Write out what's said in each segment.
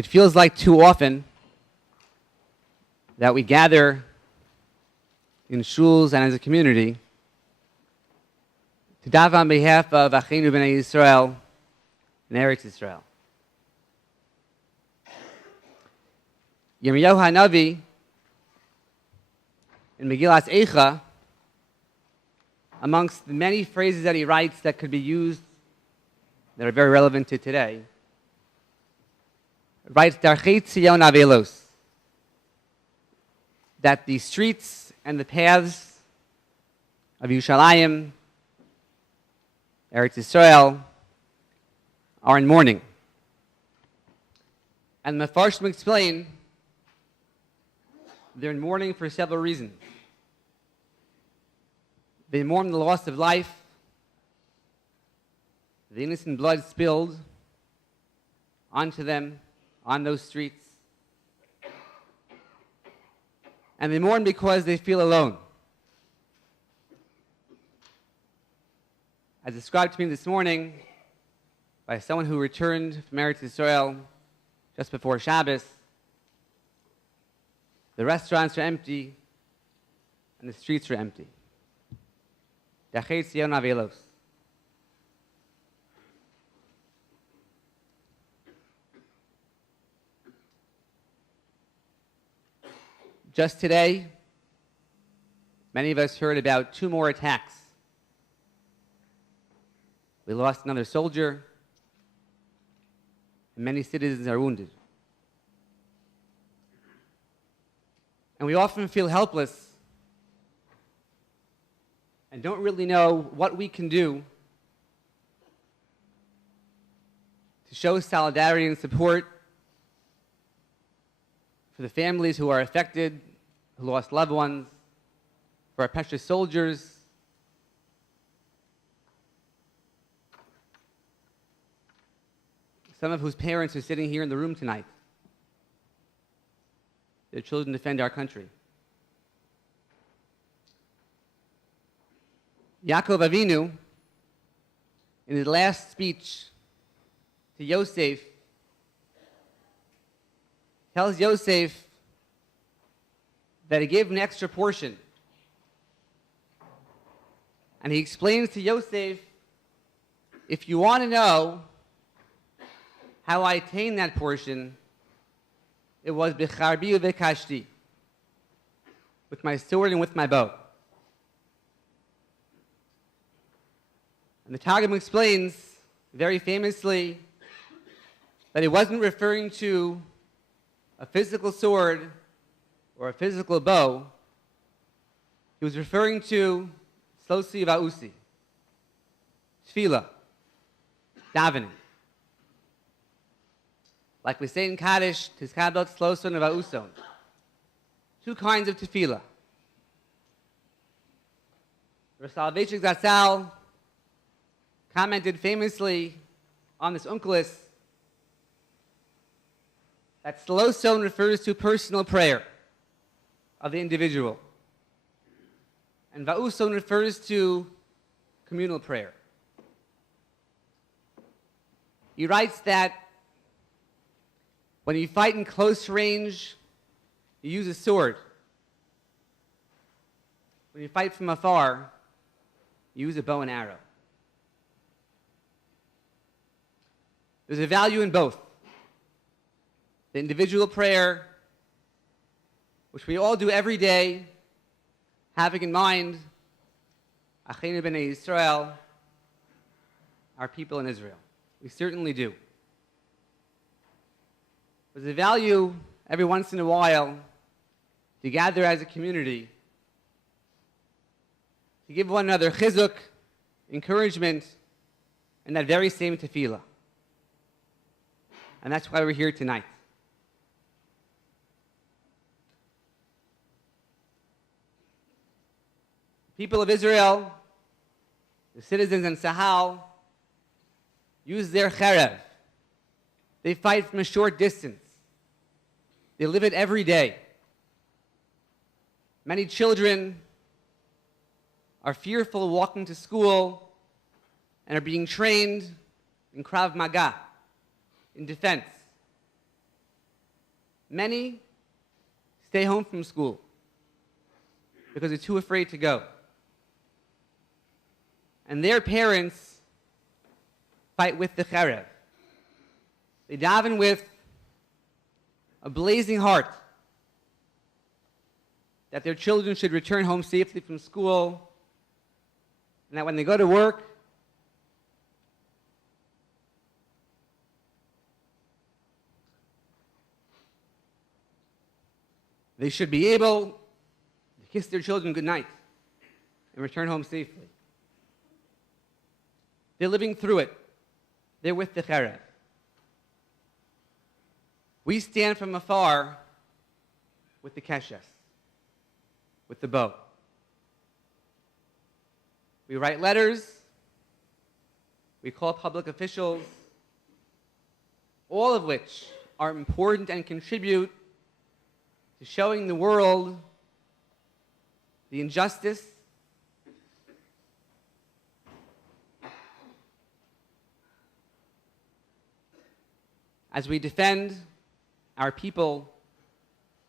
It feels like too often that we gather in shuls and as a community to daven on behalf of Achinu B'nai Yisrael in Eretz Yisrael. Yirmiyahu HaNavi in Megillas Eicha, amongst the many phrases that he writes that could be used that are very relevant to today, writes Darchei Tzion Avelos, that the streets and the paths of Yerushalayim, Eretz Yisrael, are in mourning. And the Mefarshim explain they're in mourning for several reasons. They mourn the loss of life, the innocent blood spilled onto them on those streets. And they mourn because they feel alone. As described to me this morning by someone who returned from Eretz Yisrael just before Shabbos, the restaurants are empty and the streets are empty. Darchei Tzion Avelos. Just today, many of us heard about 2 more attacks. We lost another soldier, and many citizens are wounded. And we often feel helpless and don't really know what we can do to show solidarity and support for the families who are affected, who lost loved ones, for our precious soldiers, some of whose parents are sitting here in the room tonight. Their children defend our country. Yaakov Avinu, in his last speech to Yosef, tells Yosef that he gave an extra portion. And he explains to Yosef, if you want to know how I attained that portion, it was b'charbi u'v'kashti, with my sword and with my bow. And the Targum explains very famously that he wasn't referring to a physical sword or a physical bow. He was referring to slosi va'usi, tefillah, davening. Like we say in Kaddish, tiskadot sloson va'uson. 2 kinds of tefillah. Rav Soloveitchik Zatzal commented famously on this Unkelis that sloson refers to personal prayer of the individual, and va'uson refers to communal prayer. He writes that when you fight in close range, you use a sword. When you fight from afar, you use a bow and arrow. There's a value in both. The individual prayer, which we all do every day, having in mind Achinu B'nai Yisrael, our people in Israel. We certainly do. There's a value every once in a while to gather as a community, to give one another chizuk, encouragement, and that very same tefillah. And that's why we're here tonight. People of Israel, the citizens in Sahel, use their cherev. They fight from a short distance. They live it every day. Many children are fearful walking to school and are being trained in Krav Maga, in defense. Many stay home from school because they're too afraid to go. And their parents fight with the cherev. They daven with a blazing heart that their children should return home safely from school, and that when they go to work, they should be able to kiss their children goodnight and return home safely. They're living through it. They're with the cherev. We stand from afar with the keshes, with the bow. We write letters. We call public officials, all of which are important and contribute to showing the world the injustice as we defend our people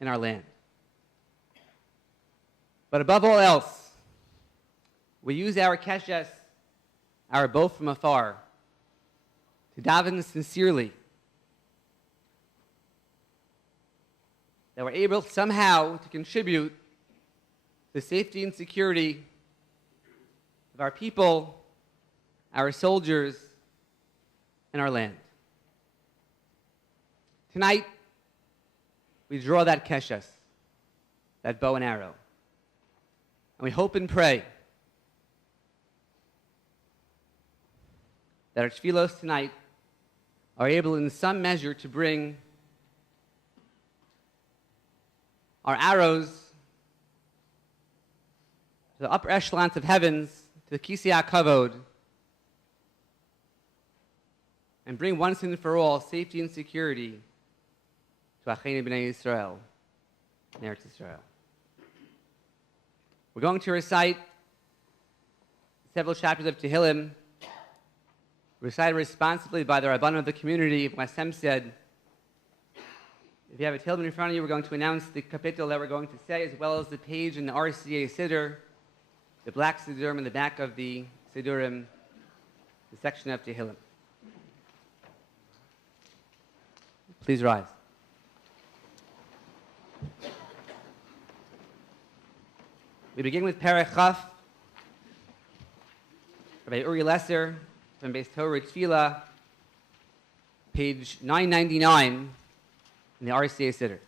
and our land. But above all else, we use our keshes, our bow from afar, to daven sincerely that we're able somehow to contribute to the safety and security of our people, our soldiers, and our land. Tonight, we draw that keshes, that bow and arrow. And we hope and pray that our tefillos tonight are able in some measure to bring our arrows to the upper echelons of heavens, to the Kisei HaKavod, and bring once and for all safety and security to Acheinu B'nai Yisrael, in Eretz Yisrael. We're going to recite several chapters of Tehillim, recited responsibly by the Rabbanim of the community of West Hempstead. If you have a Tehillim in front of you, we're going to announce the kapitel that we're going to say, as well as the page in the RCA Siddur, the black Siddurim in the back of the Siddurim, the section of Tehillim. Please rise. We begin with Perek Chaf, Rabbi Uri Lesser, from Beis Torah Tefillah, page 999 in the RCA Siddur.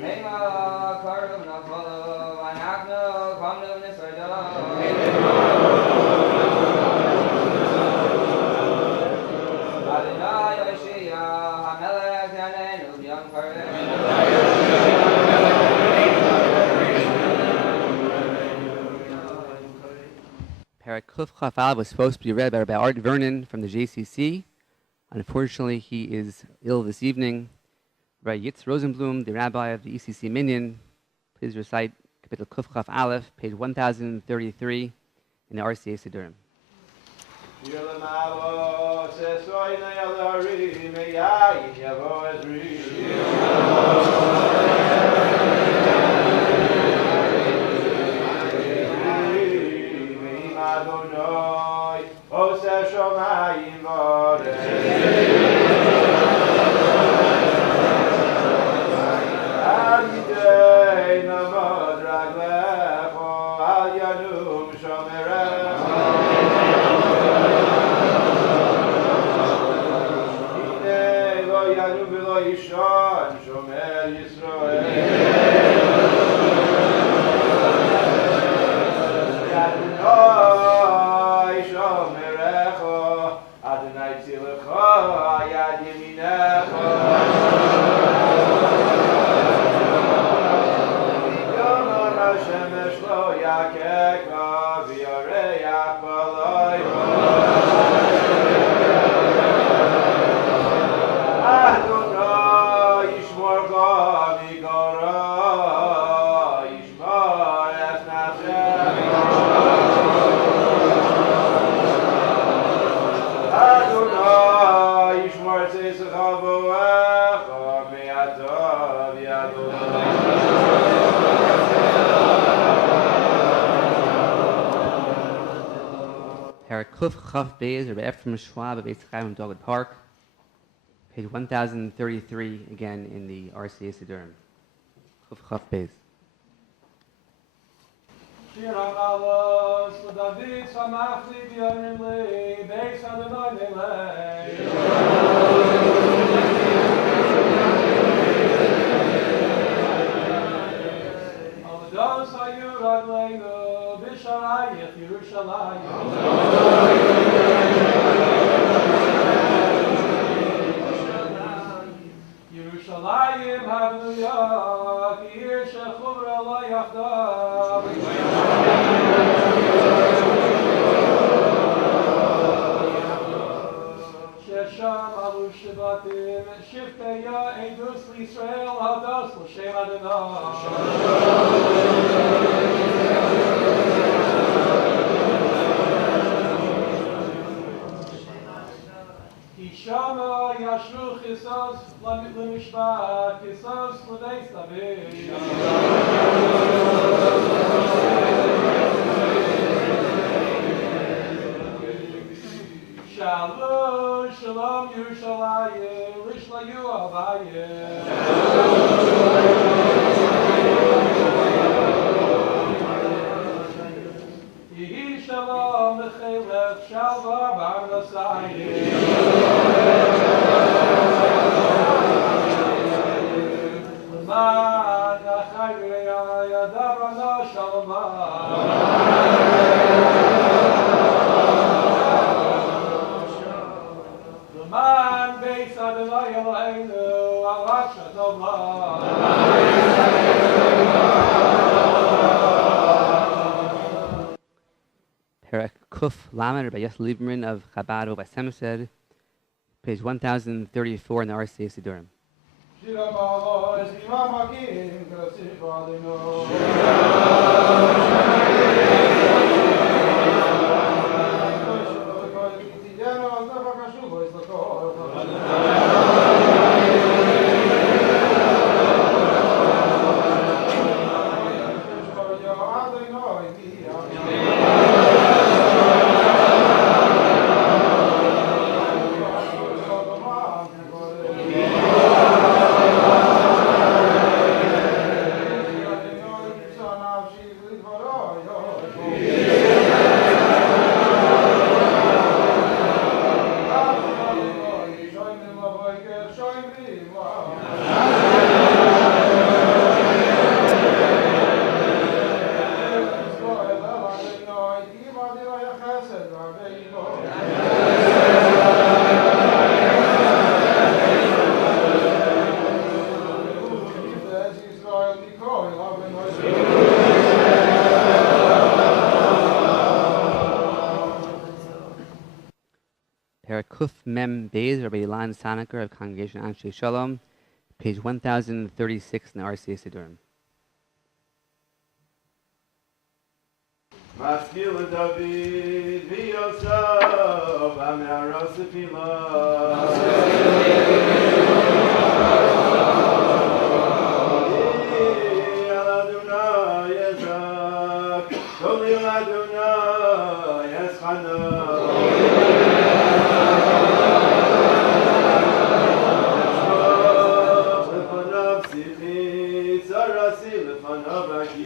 Hey, ma, karov na follow, anachno Kuf Chaf Aleph was supposed to be read by Rabbi Art Vernon from the JCC. Unfortunately, he is ill this evening. Rabbi Yitz Rosenblum, the rabbi of the ECC Minyan, please recite Kapitel Kuf Chaf Aleph, page 1033 in the RCA Sidurim. Kuf Chaf Beis, Rabbi Ephraim Schwab of Eitz Chaim Dogwood Park, page 1033, again in the RCA Sidurim. Kuf Chaf Beis. Shir HaMalos, David Samachli B'Yonim Li, Beis Adonai Melech. Avodos hayu ragleinu, B'Sharayich Yerushalayim. Yerushalayim Havnuya, K'ir Shechuvra Lo Yachdav. Shesham Alu Shivatim, Shifteya Eidus L'Yisrael Hadas L'Shem Adonai. Shama Yashru Chisos L'Mishpat Chisos L'Deis David Shalom Shalom Yerushalayim Lishlayu Abayim Yehi Shalom Mechelech Shalva Bar Nasayim Perek Kuf Lamed by Yosef Lieberman of Chabad of West Hempstead, page 1034 in the RCA Sidurim. Kuf Mem Beis, Rabbi Ilan Sanaker of Congregation Anshe Shalom, page 1036 in the RCA Sidurim. Maskil David v'Yosef Ameros Tefillah. Adonai Yezak, Kol Adonai Yeschana. Lefanav Sichi, Tzarasi Lefanav Aki.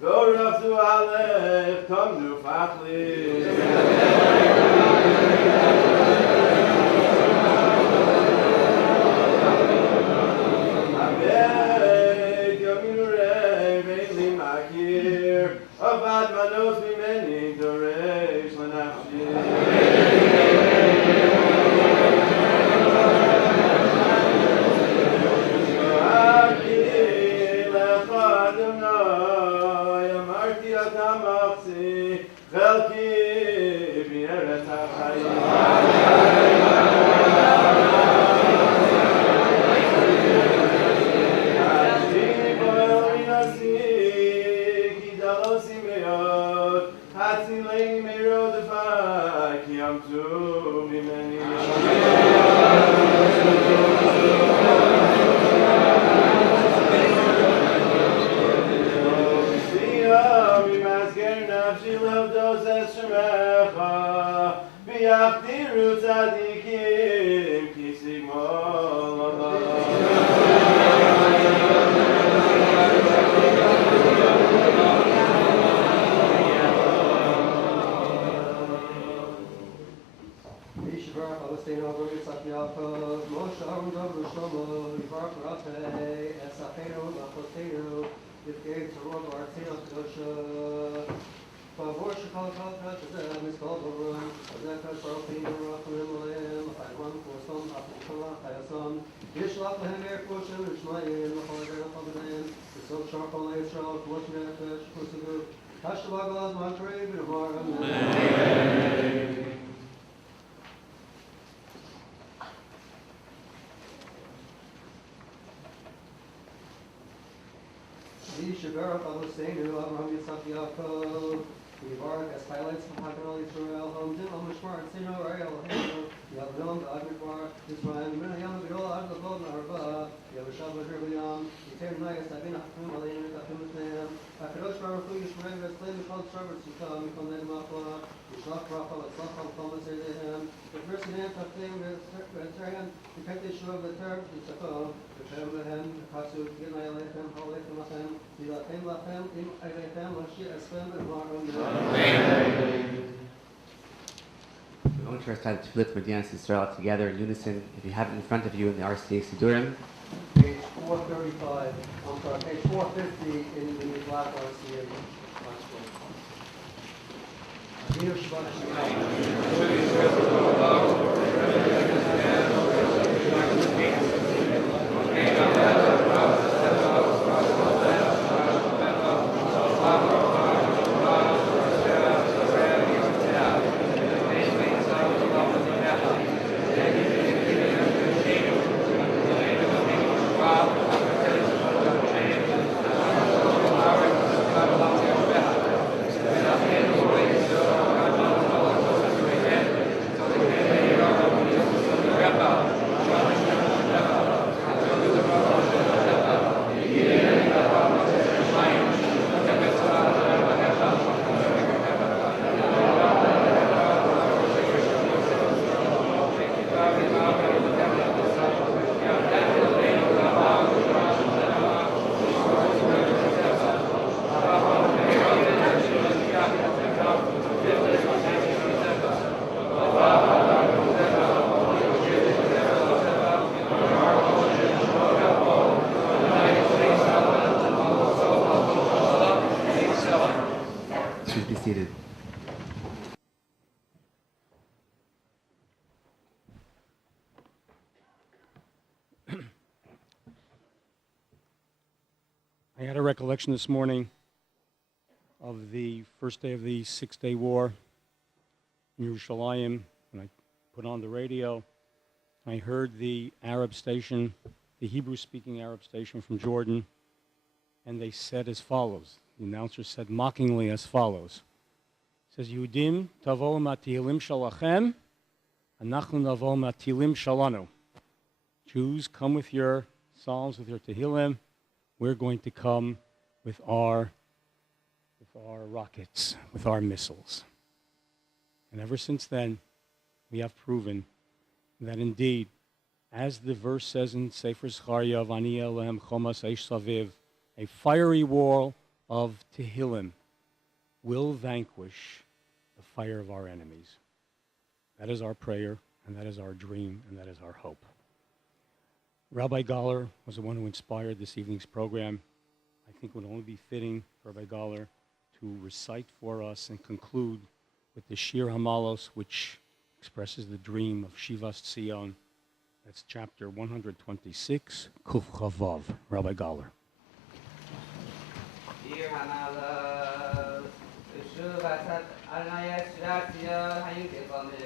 Go Razu Alech, come to Fachli. Abed Yomirei Beili Makir, Avad Manos Mimeni Doresh Lanafshi. We're going to recite the Tefillah Medina Yisrael together in unison. If you have it in front of you in the RCA Sidurim. Page 435, I'm sorry, page 450 in the black RCA. Seated. I had a recollection this morning of the first day of the Six-Day War in Yerushalayim, and I put on the radio. I heard the Arab station, the Hebrew-speaking Arab station from Jordan, and they said as follows. The announcer said mockingly as follows. It says, Yehudim tavo matilim shalachem, anachnu navo matilim shalanu. Jews, come with your psalms, with your Tehillim. We're going to come with our rockets, with our missiles. And ever since then, we have proven that indeed, as the verse says in Sefer Zechariah, Vani Elohem Chomas Eish Saviv, a fiery wall of Tehillim will vanquish the fire of our enemies. That is our prayer, and that is our dream, and that is our hope. Rabbi Galler was the one who inspired this evening's program. I think it would only be fitting for Rabbi Galler to recite for us and conclude with the Shir Hamalos, which expresses the dream of Shivas Tzion. That's chapter 126, Kuf Chavav. Rabbi Galler. Shir Hamalos, Shuvas Adonai Shivas Tzion, Hayim Kefameh.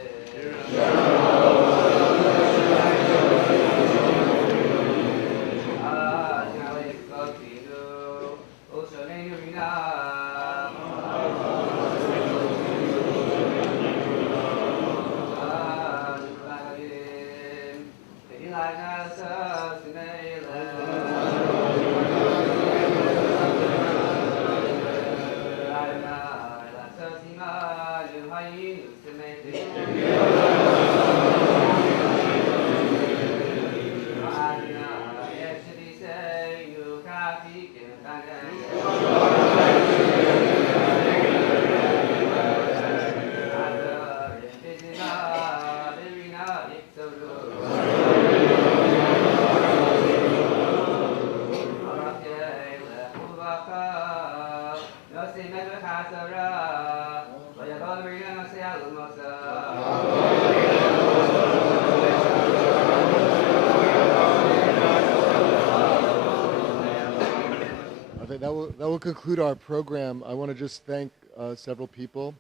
That will conclude our program. I want to just thank several people.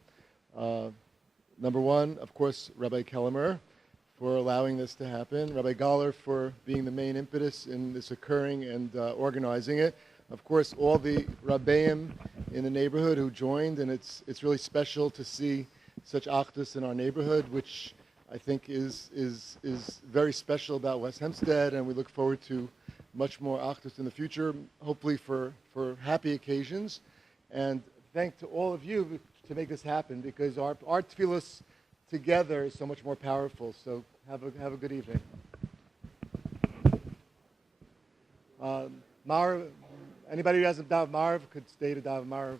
Number one, of course, Rabbi Kellemer for allowing this to happen. Rabbi Galler for being the main impetus in this occurring and organizing it. Of course, all the Rabbeim in the neighborhood who joined, and it's really special to see such achdus in our neighborhood, which I think is very special about West Hempstead, and we look forward to much more achdus in the future, hopefully for happy occasions. And thank to all of you to make this happen, because our tefillos together is so much more powerful. So have a good evening. Marv, anybody who hasn't davened Marv could stay to daven Marv.